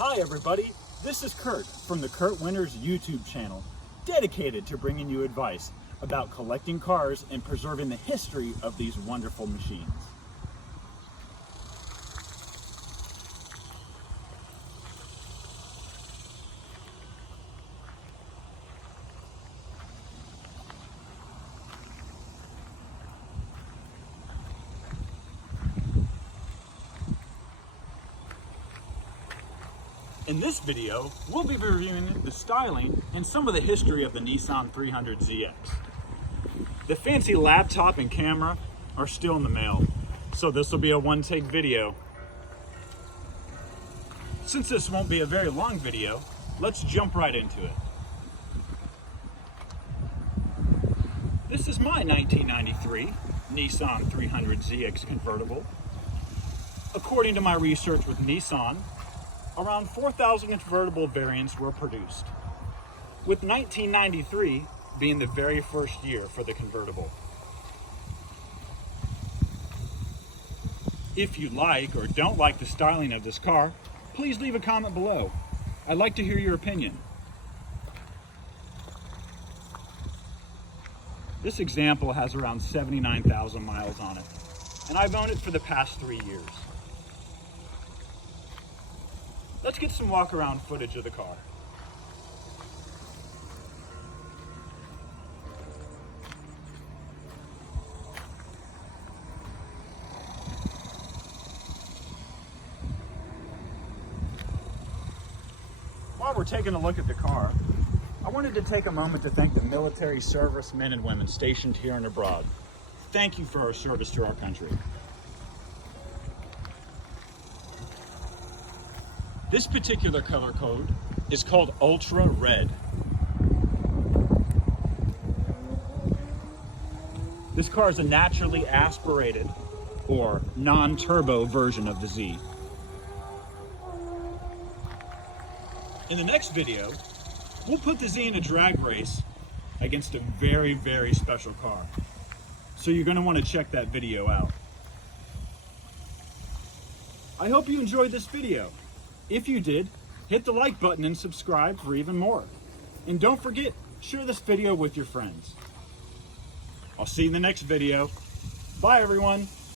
Hi everybody, this is Kurt from the Kurt Winters YouTube channel, dedicated to bringing you advice about collecting cars and preserving the history of these wonderful machines. In this video, we'll be reviewing the styling and some of the history of the Nissan 300ZX. The fancy laptop and camera are still in the mail, so this will be a one-take video. Since this won't be a very long video, let's jump right into it. This is my 1993 Nissan 300ZX convertible. According to my research with Nissan, around 4,000 convertible variants were produced, with 1993 being the very first year for the convertible. If you like or don't like the styling of this car, please leave a comment below. I'd like to hear your opinion. This example has around 79,000 miles on it, and I've owned it for the past 3 years. Let's get some walk-around footage of the car. While we're taking a look at the car, I wanted to take a moment to thank the military servicemen and women stationed here and abroad. Thank you for our service to our country. This particular color code is called Ultra Red. This car is a naturally aspirated or non-turbo version of the Z. In the next video, we'll put the Z in a drag race against a very, very special car. So you're going to want to check that video out. I hope you enjoyed this video. If you did, hit the like button and subscribe for even more. And don't forget, share this video with your friends. I'll see you in the next video. Bye everyone.